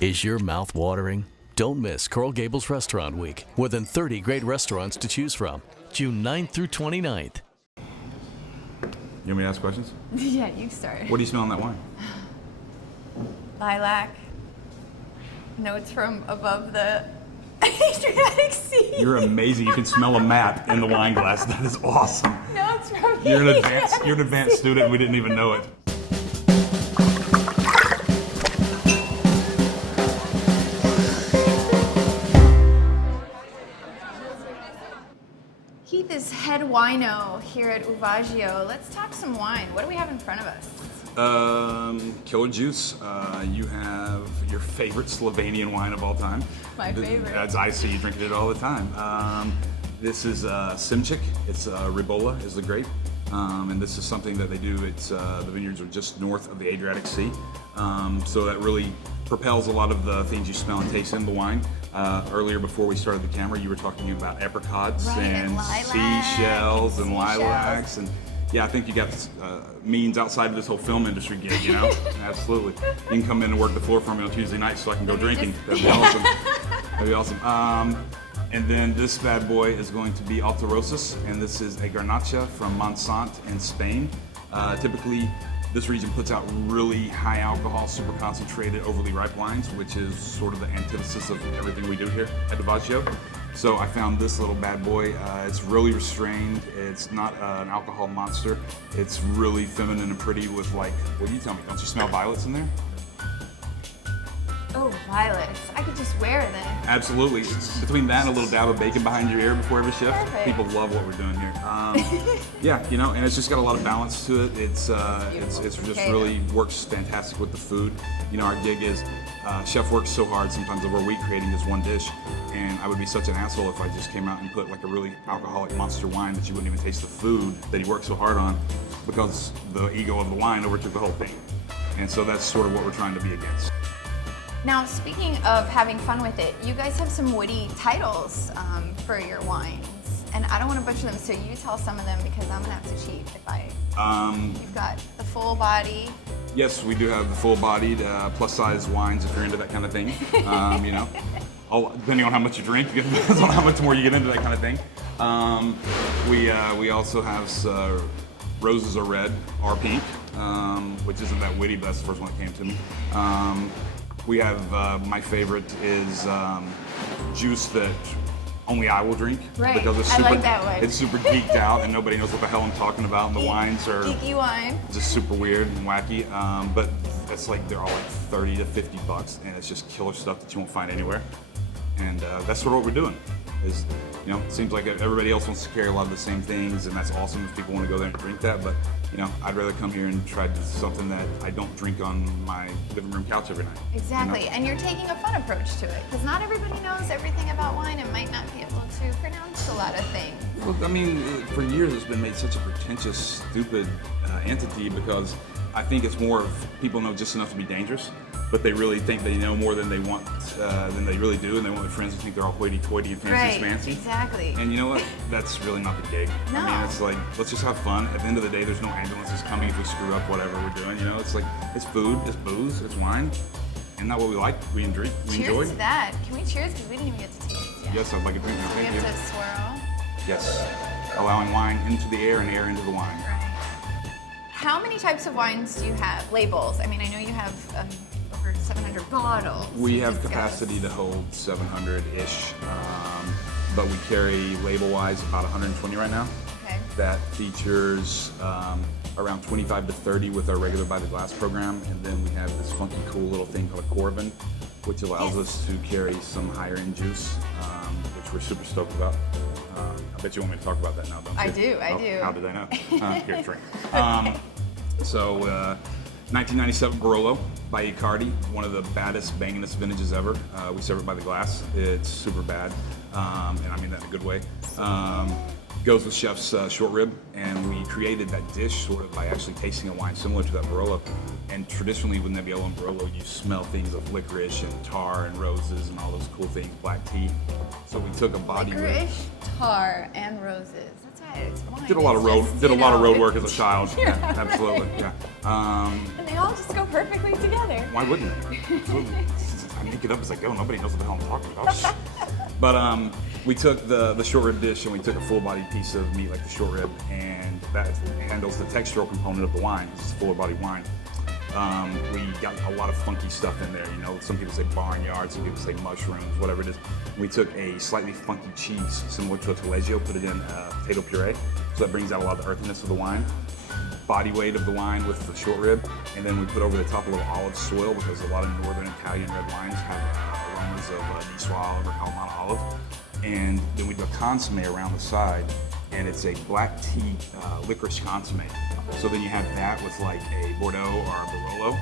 Is your mouth watering? Don't miss Coral Gables Restaurant Week. More than 30 great restaurants to choose from. June 9th through 29th. You want me to ask questions? Yeah, you start. What do you smell in that wine? Lilac. Notes from above the Adriatic Sea. You're amazing. You can smell a map in the wine glass. That is awesome. Notes from the You're an Adriatic advanced Sea. student. We didn't even know it. Heath is head wino here at Uvaggio. Let's talk some wine. What do we have in front of us? Killer Juice. You have your favorite Slovenian wine of all time. My favorite. As I see you drinking it all the time. This is Simchik. It's Ribolla is the grape. And this is something that they do. It's the vineyards are just north of the Adriatic Sea. So that really propels a lot of the things you smell and taste in the wine. Earlier, before we started the camera, you were talking about apricots and seashells and lilacs, and yeah, I think you got means outside of this whole film industry gig, you know? Absolutely. You can come in and work the floor for me on Tuesday night so I can go drinking. That'd be awesome. That'd be awesome. And then this bad boy is going to be Alta Rosas, and this is a Garnacha from Montsant in Spain. Typically, this region puts out really high alcohol, super concentrated, overly ripe wines, which is sort of the antithesis of everything we do here at Uvaggio. So I found this little bad boy. It's really restrained. It's not an alcohol monster. It's really feminine and pretty with like, what do you tell me? Don't you smell violets in there? Oh, violets. I could just wear them. Absolutely. Between that and a little dab of bacon behind your ear before every shift, Perfect. people love what we're doing here. Yeah, you know, and it's just got a lot of balance to it. It's just really works fantastic with the food. You know, our gig is chef works so hard sometimes over a week creating this one dish, and I would be such an asshole if I just came out and put like a really alcoholic monster wine that you wouldn't even taste the food that he worked so hard on, because the ego of the wine overtook the whole thing. And so that's sort of what we're trying to be against. Now, speaking of having fun with it, you guys have some witty titles for your wines. And I don't want to butcher them, so you tell some of them because I'm going to have to cheat if I... You've got the full body. Yes, we do have the full-bodied, plus-size wines if you're into that kind of thing. You know, depending on how much you drink, it depends on how much more you get into that kind of thing. We also have Roses Are Red, Are Pink, which isn't that witty, but that's the first one that came to me. We have, my favorite is juice that only I will drink. Right, because it's I super, like that one. It's super geeked out and nobody knows what the hell I'm talking about, and the wines are geeky wine. just super weird and wacky. But it's like, they're all like 30 to 50 bucks, and it's just killer stuff that you won't find anywhere. And that's sort of what we're doing. Is, you know, it seems like everybody else wants to carry a lot of the same things, and that's awesome if people want to go there and drink that, but you know, I'd rather come here and try something that I don't drink on my living room couch every night. Exactly, You know? and you're taking a fun approach to it, because not everybody knows everything about wine and might not be able to pronounce a lot of things. Well, I mean, for years it's been made such a pretentious, stupid entity, because I think it's more of people know just enough to be dangerous, but they really think they know more than they want, than they really do, and they want their friends to think they're all hoity-toity and fancy schmancy. Exactly. And you know what? That's really not the gig. No. I mean, it's like, let's just have fun. At the end of the day, there's no ambulances coming if we screw up whatever we're doing. You know, it's like, it's food, it's booze, it's wine. Isn't that what we like? We enjoy. Cheers to that. Can we cheers? Because we didn't even get to taste yet. Yes, I'd like a drink now. We Thank you. have to swirl. Yes. Allowing wine into the air and air into the wine. Right. How many types of wines do you have? Labels. I mean, I know you have over 700 bottles. We have capacity to hold 700-ish, but we carry label-wise about 120 right now. Okay. That features around 25 to 30 with our regular by the glass program, and then we have this funky cool little thing called a Coravin, which allows us to carry some higher end juice, which we're super stoked about. I bet you want me to talk about that now, don't you? I do, I do. How did I know? Here, drink. So 1997 Barolo by Icardi, one of the baddest, bangingest vintages ever. We serve it by the glass. It's super bad, and I mean that in a good way. Goes with chef's short rib, and we created that dish sort of by actually tasting a wine similar to that Barolo. And traditionally with Nebbiolo and Barolo, you smell things of licorice and tar and roses and all those cool things, black tea. So we took a body rib. Licorice, tar, and roses. That's right. It's wine. Did a lot of road work as a child. Yeah, absolutely. Yeah. And they all just go perfectly together. Why wouldn't they? Absolutely. I make it up as I go. Nobody knows what the hell I'm talking about. But we took the short rib dish and we took a full-bodied piece of meat like the short rib, and that handles the textural component of the wine. It's a fuller-bodied wine. We got a lot of funky stuff in there. You know, some people say barnyard, some people say mushrooms, whatever it is. We took a slightly funky cheese similar to a taleggio, put it in potato puree, so that brings out a lot of the earthiness of the wine. Body weight of the wine with the short rib, and then we put over the top a little olive soil because a lot of northern Italian red wines have aromas of Niçoise olive or Kalamata olive. And then we do a consomme around the side, and it's a black tea licorice consomme. So then you have that with like a Bordeaux or a Barolo,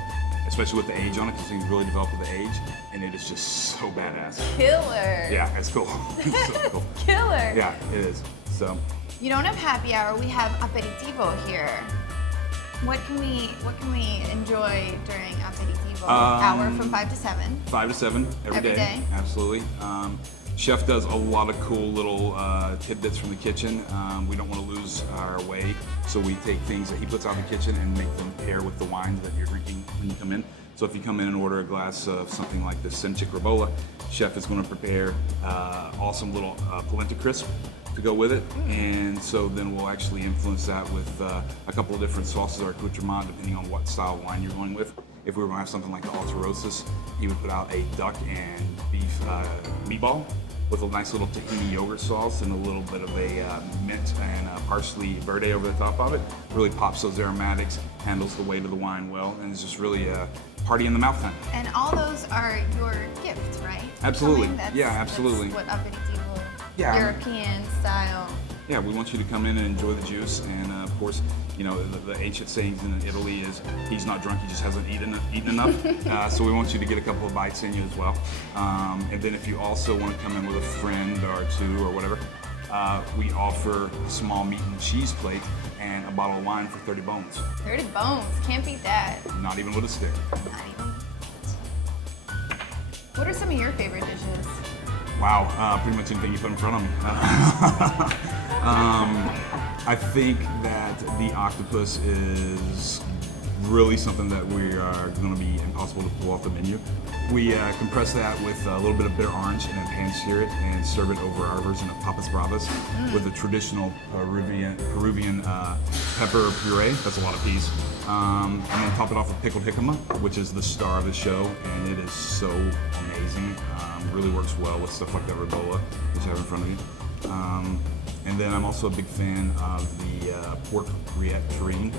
especially with the age on it, because things really develop with the age, and it is just so badass. Killer. Yeah, it's cool. It's so cool. Killer. Yeah, it is. So. You don't have happy hour. We have aperitivo here. What can we enjoy during aperitivo hour from 5 to 7? 5 to 7 every day. Absolutely. Chef does a lot of cool little tidbits from the kitchen. We don't want to lose our way, so we take things that he puts out in the kitchen and make them pair with the wines that you're drinking when you come in. So if you come in and order a glass of something like this Simchick Ribolla, Chef is going to prepare awesome little polenta crisp to go with it, and so then we'll actually influence that with a couple of different sauces or accoutrement depending on what style of wine you're going with. If we were going to have something like the Alterosis, he would put out a duck and beef meatball with a nice little tahini yogurt sauce and a little bit of a mint and parsley verde over the top of it. Really pops those aromatics, handles the weight of the wine well, and it's just really a party in the mouth thing. And all those are your gift, right? Absolutely. Yeah, absolutely. That's what aperitivo, European style. Yeah, we want you to come in and enjoy the juice, and of course, you know, the ancient sayings in Italy is, he's not drunk, he just hasn't eaten enough. So we want you to get a couple of bites in you as well. And then if you also want to come in with a friend or two or whatever, we offer a small meat and cheese plate and a bottle of wine for 30 bones. 30 bones, can't beat that. Not even with a stick. Not even. What are some of your favorite dishes? Wow, pretty much anything you put in front of me. I think that the octopus is really something that we are going to be impossible to pull off the menu. We compress that with a little bit of bitter orange and then pan sear it and serve it over our version of papas bravas with the traditional Peruvian pepper puree. That's a lot of peas. And then top it off with pickled jicama, which is the star of the show, and it is so amazing. Really works well with stuff like that ribolla, which I have in front of you. And then I'm also a big fan of the pork rillette terrine,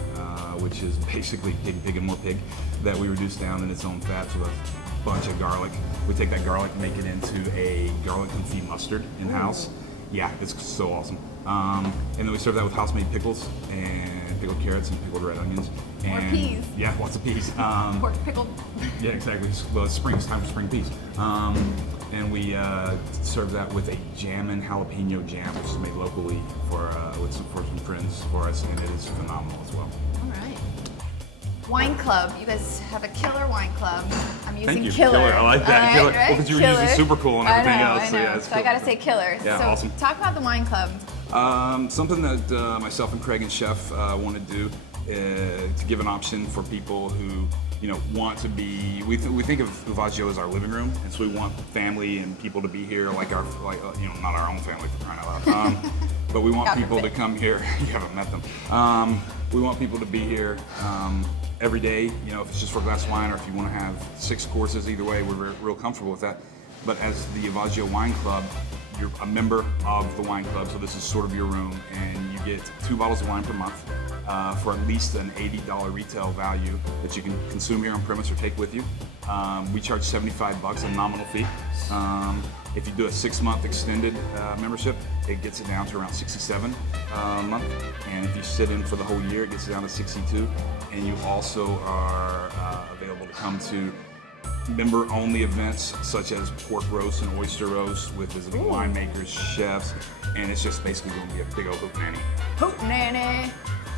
which is basically pig and more pig that we reduce down in its own fats with a bunch of garlic. We take that garlic and make it into a garlic confit mustard in-house. Yeah, it's so awesome. And then we serve that with house-made pickles and pickled carrots and pickled red onions. More peas. Yeah, lots of peas. Pork pickled. Yeah, exactly. Well, it's spring. It's time for spring peas. And we serve that with a jammin' jalapeno jam, which is made locally for some friends for us, and it is phenomenal as well. All right. Wine club. You guys have a killer wine club. I'm using Thank you. killer. I like that. All Killer. right, right? Well, because you were Killer. using super cool and everything else. I know. So, yeah, it's So cool. I gotta say killer. Yeah, so awesome. Talk about the wine club. Something that myself and Craig and Chef want to do to give an option for people who want to be. We think of Uvaggio as our living room, and so we want family and people to be here, not our own family for crying out loud. But we want people to come here. You haven't met them. We want people to be here every day. If it's just for a glass of wine, or if you want to have 6 courses, either way, we're real comfortable with that. But as the Uvaggio Wine Club, you're a member of the wine club, so this is sort of your room, and you get 2 bottles of wine per month for at least an $80 retail value that you can consume here on premise or take with you. We charge $75, a nominal fee. If you do a 6-month extended membership, it gets it down to around $67 a month. And if you sit in for the whole year, it gets it down to $62. And you also are available to come to member-only events such as pork roast and oyster roast with visiting winemakers, chefs, and it's just basically going to be a big old hootenanny. Hootenanny.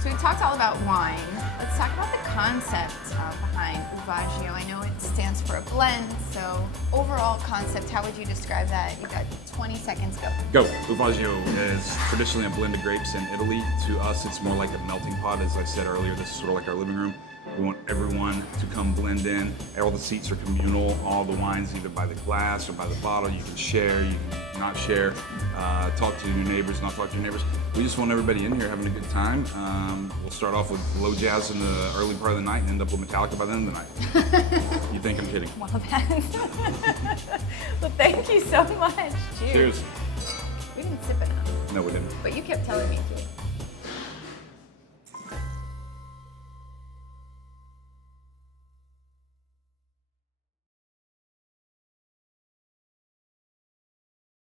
So we talked all about wine. Let's talk about the concept behind Uvaggio. I know it stands for a blend, so overall concept, how would you describe that? You've got 20 seconds, go. Go. Uvaggio is traditionally a blend of grapes in Italy. To us, it's more like a melting pot. As I said earlier, this is sort of like our living room. We want everyone to come blend in. All the seats are communal. All the wines, either by the glass or by the bottle. You can share, you can not share, talk to your neighbors, not talk to your neighbors. We just want everybody in here having a good time. We'll start off with low jazz in the early part of the night and end up with Metallica by the end of the night. You think I'm kidding? Well, well, thank you so much. Cheers. Cheers. We didn't sip enough. No, we didn't. But you kept telling me to.